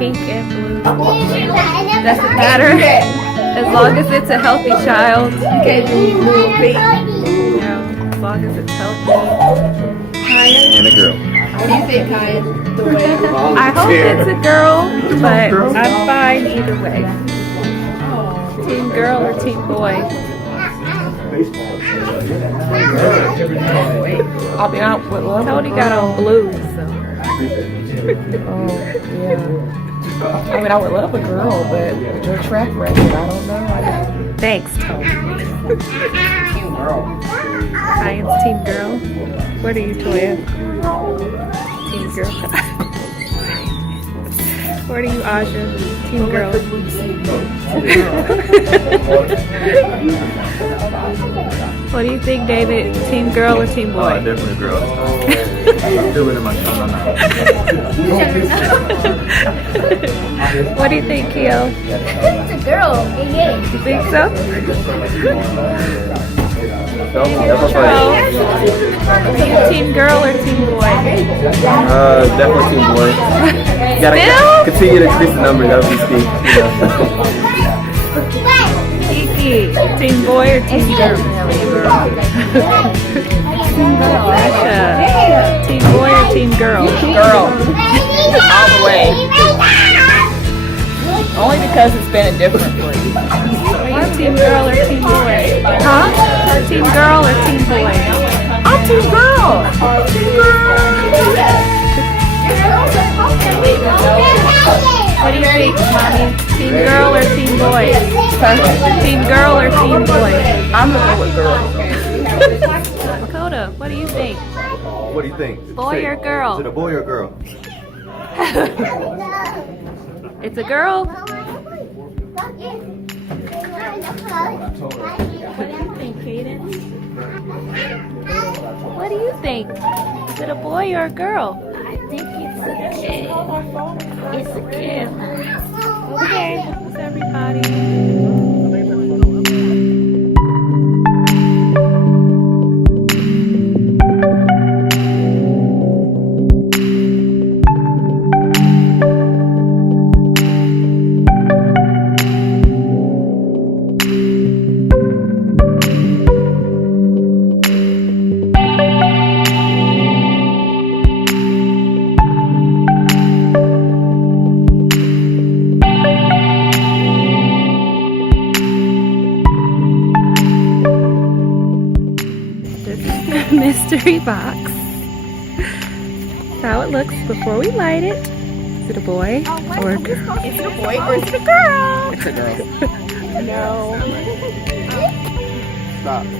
pink and blue. Doesn't matter. As long as it's a healthy child. Okay, blue, pink. As long as it's healthy. And a girl. What do you think, Kaya? I hope it's a girl, but I'm fine either way. Team girl or team boy? I'll be out with love. Tony got on blue, so. Oh, yeah. I mean, I would love a girl, but your track record, I don't know. Thanks, Tony. Science team girl. What are you, Toya? Team girl. What are you, Aja? Team girl. What do you think, David? Team girl or team boy? Oh, definitely a girl. I'm doing it in my tongue now. What do you think, Keo? It's a girl. You think so? Are you team girl or team boy? Definitely team boy. You gotta continue to increase the numbers. That would be steep. Kiki, team boy or team girl? Team boy or team girl? Girl. All the way. Only because it's been different for you. Are you team girl or team boy? Huh? Team girl or team boy? I'm team girl. Team girl. What do you think, Mommy? Team girl or team boy? Team girl or team boy? I'm gonna go with girl. Dakota, what do you think? What do you think? Boy or girl? Is it a boy or girl? It's a girl? What do you think? Is it a boy or a girl? I think it's a kid. It's a kid. Okay, thanks everybody. Mystery box. That's how it looks before we light it. Is it a boy or a girl? Is it a boy or is it a girl? It's a girl. No. Stop. You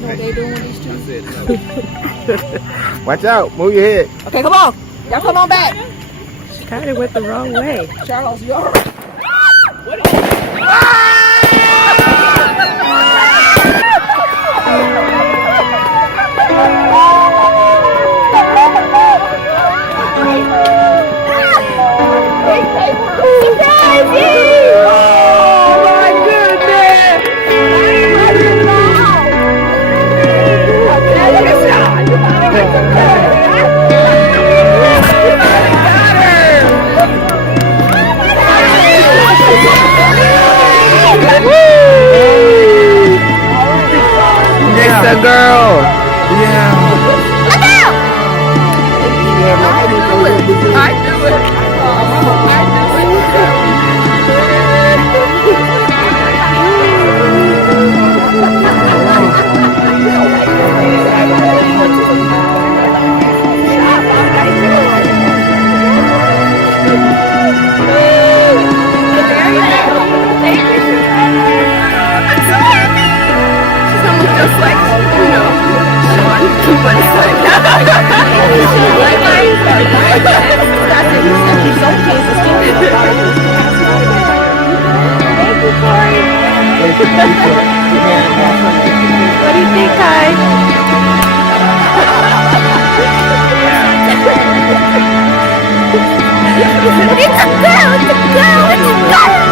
know what they doing with these two? Watch out. Move your head. Okay, come on. Y'all come on back. She kind of went the wrong way. Charles, you alright? It's a girl. Yeah. I do it. What do you think, Kai? It's a girl! It's a girl! It's a girl!